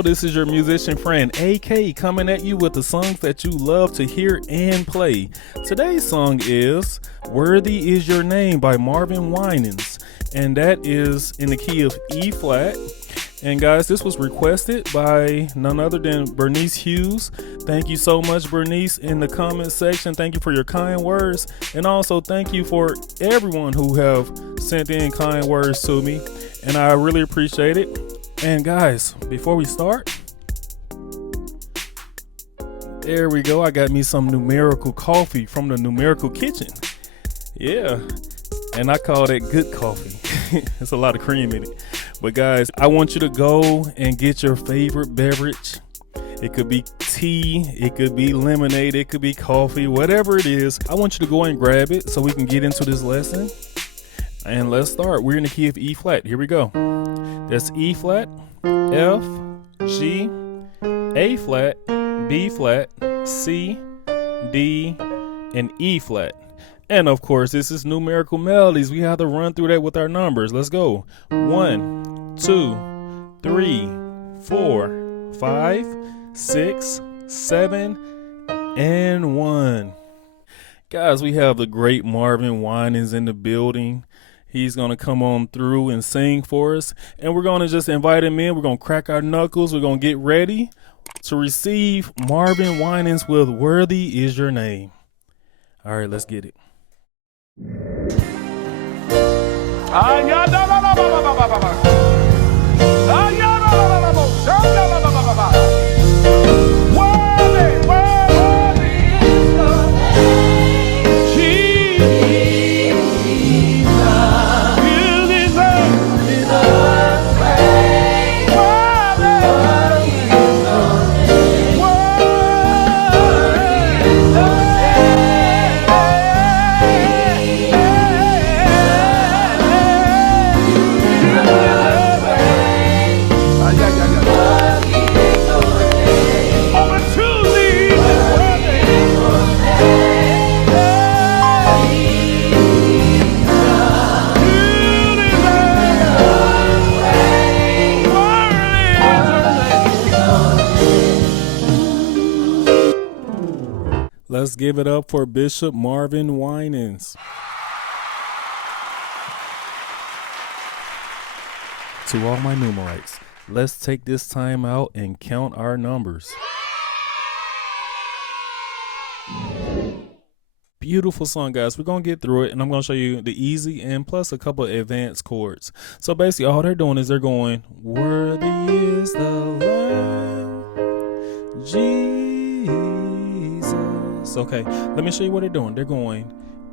Hello, this is your musician friend AK coming at you with the songs that you love to hear and play. Today's song is Worthy Is Your Name by Marvin Winans, and that is in the key of E flat. And guys, this was requested by none other than Bernice Hughes. Thank you so much, Bernice, in the comment section. Thank you for your kind words, and also thank you for everyone who have sent in kind words to me, and I really appreciate it. And guys, before we start, there we go. I got me some numerical coffee from the Numerical Kitchen. Yeah, and I call that good coffee. It's a lot of cream in it. But guys, I want you to go and get your favorite beverage. It could be tea, it could be lemonade, it could be coffee, whatever it is. I want you to go and grab it so we can get into this lesson. And let's start. We're in the key of E flat. Here we go. That's E flat, F, G, A flat, B flat, C, D, and E flat. And of course, this is numerical melodies. We have to run through that with our numbers. Let's go. 1, 2, 3, 4, 5, 6, 7, and 1. Guys, we have the great Marvin Winans in the building. He's going to come on through and sing for us. And we're going to just invite him in. We're going to crack our knuckles. We're going to get ready to receive Marvin Winans with Worthy Is Your Name. All right, let's get it. Let's give it up for Bishop Marvin Winans. To all my numerites, let's take this time out and count our numbers. Beautiful song, guys. We're going to get through it, and I'm going to show you the easy and plus a couple of advanced chords. So basically, all they're doing is they're going, Worthy is the Lamb, Jesus. Okay, let me show you what they're doing. They're going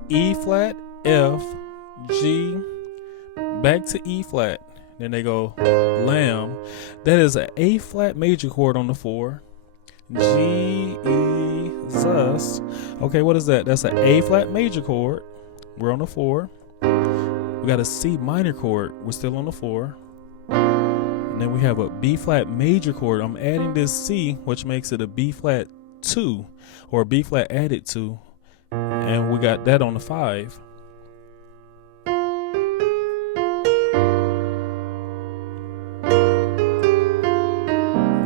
E flat, F, G, back to E flat. Then they go Lamb. That is an A flat major chord on the 4. Jesus. Okay, what is that? That's an A flat major chord. We're on the 4. We got a C minor chord. We're still on the 4. And then we have a B flat major chord. I'm adding this C, which makes it a B flat 2 or B flat added 2, and we got that on the 5. All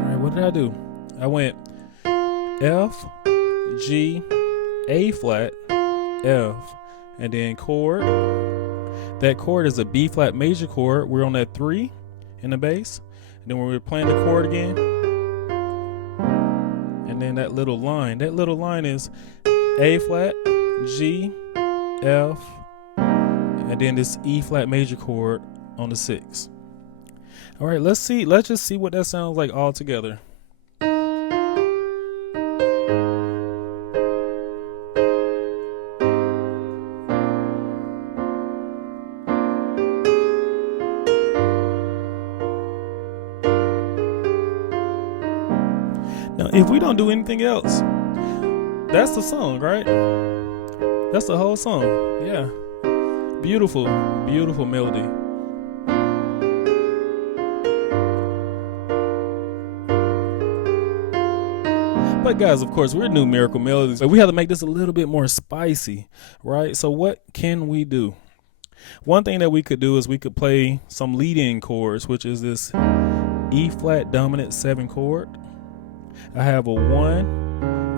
right, what did I do? I went F, G, A flat, F, and then chord. That chord is a B flat major chord. We're on that 3 in the bass. And then when we're playing the chord again, and then that little line is A flat, G, F, and then this E flat major chord on the 6. All right, let's just see what that sounds like all together. Now, if we don't do anything else, that's the song, right? That's the whole song. Yeah. Beautiful, beautiful melody. But guys, of course, we're numerical melodies, but we have to make this a little bit more spicy, right? So what can we do? One thing that we could do is we could play some lead-in chords, which is this E flat dominant 7 chord. I have a 1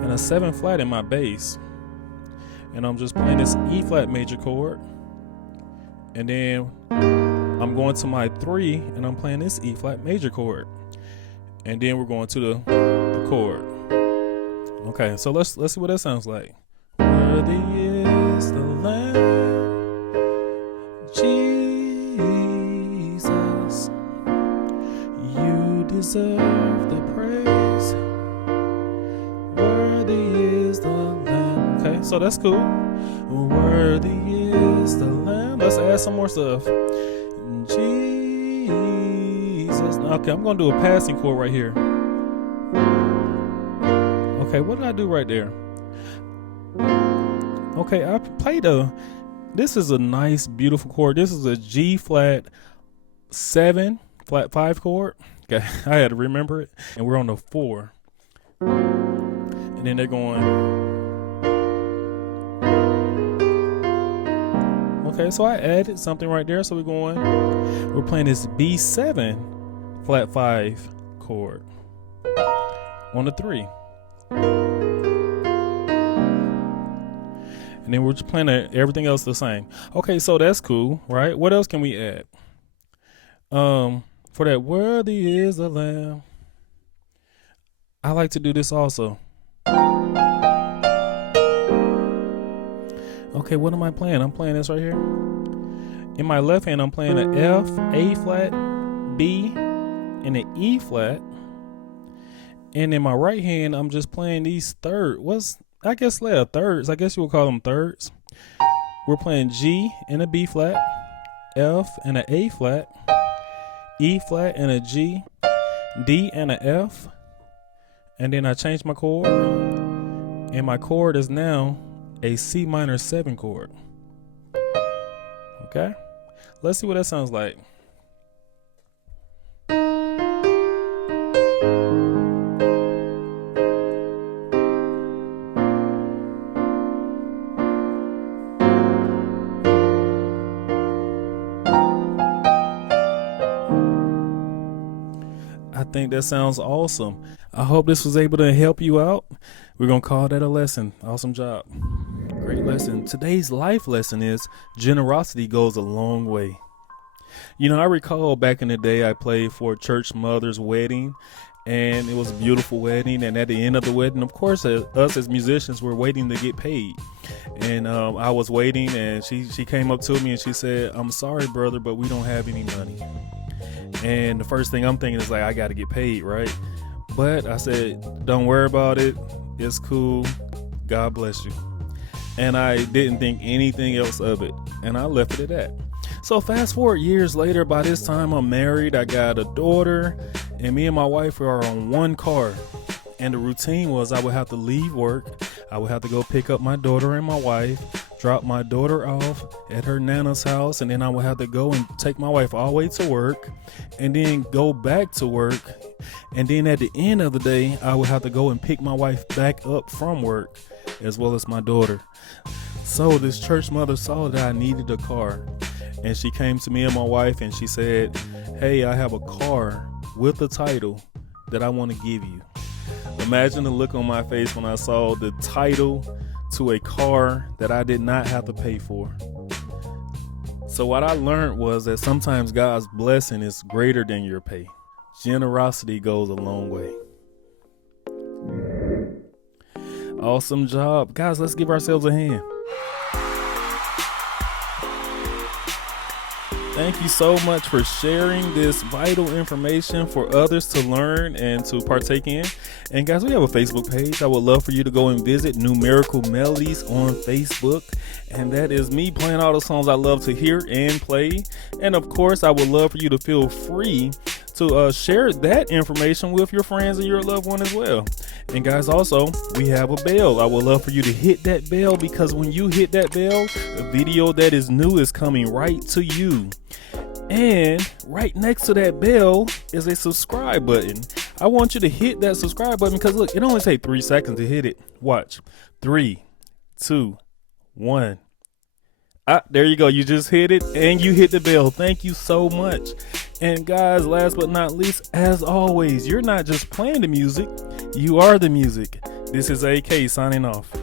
and a 7 flat in my bass. And I'm just playing this E flat major chord. And then I'm going to my 3 and I'm playing this E flat major chord. And then we're going to the chord. Okay, so let's see what that sounds like. Worthy is the Lamb, Jesus. You deserve the praise. Worthy is the Lamb. Okay, so that's cool. Worthy is the Lamb. Let's add some more stuff. Jesus. Okay, I'm gonna do a passing chord right here. Okay, what did I do right there? Okay, I played this is a nice, beautiful chord. This is a G flat 7 flat 5 chord. Okay, I had to remember it. And we're on the 4. And then they're going. Okay, so I added something right there. So we're playing this B7 flat 5 chord on the 3. And then we're just playing everything else the same. Okay, so that's cool, right? What else can we add? For that worthy is the Lamb, I like to do this also. Okay, what am I playing? I'm playing this right here. In my left hand, I'm playing an F, A flat, B, and an E flat. And in my right hand, I'm just playing these thirds. I guess thirds. I guess you would call them thirds. We're playing G and a B flat, F and an A flat, E flat and a G, D and a F. And then I changed my chord. And my chord is now a C minor 7 chord. Okay, let's see what that sounds like. I think that sounds awesome. I hope this was able to help you out. We're going to call that a lesson. Awesome job. Great lesson. Today's life lesson is generosity goes a long way. You know, I recall back in the day I played for a church mother's wedding, and it was a beautiful wedding. And at the end of the wedding, of course, us as musicians were waiting to get paid. And I was waiting, and she came up to me and she said, "I'm sorry, brother, but we don't have any money." And the first thing I'm thinking is like, I got to get paid, right? But I said, "Don't worry about it. It's cool. God bless you." And I didn't think anything else of it. And I left it at that. So fast forward years later, by this time I'm married. I got a daughter, and me and my wife are on one car. And the routine was I would have to leave work. I would have to go pick up my daughter and my wife, drop my daughter off at her nana's house, and then I would have to go and take my wife all the way to work and then go back to work. And then at the end of the day, I would have to go and pick my wife back up from work, as well as my daughter. So this church mother saw that I needed a car, and she came to me and my wife and she said, "Hey, I have a car with a title that I want to give you." Imagine the look on my face when I saw the title to a car that I did not have to pay for. So what I learned was that sometimes God's blessing is greater than your pay. Generosity goes a long way. Awesome job. Guys, let's give ourselves a hand. Thank you so much for sharing this vital information for others to learn and to partake in. And guys, we have a Facebook page. I would love for you to go and visit Numerical Melodies on Facebook. And that is me playing all the songs I love to hear and play. And of course, I would love for you to feel free to share that information with your friends and your loved one as well. And guys, also, we have a bell. I would love for you to hit that bell, because when you hit that bell, the video that is new is coming right to you. And right next to that bell is a subscribe button. I want you to hit that subscribe button, because look, it only takes 3 seconds to hit it. Watch. 3, 2, 1. There you go. You just hit it and you hit the bell. Thank you so much. And guys, last but not least, as always, you're not just playing the music, you are the music. This is AK signing off.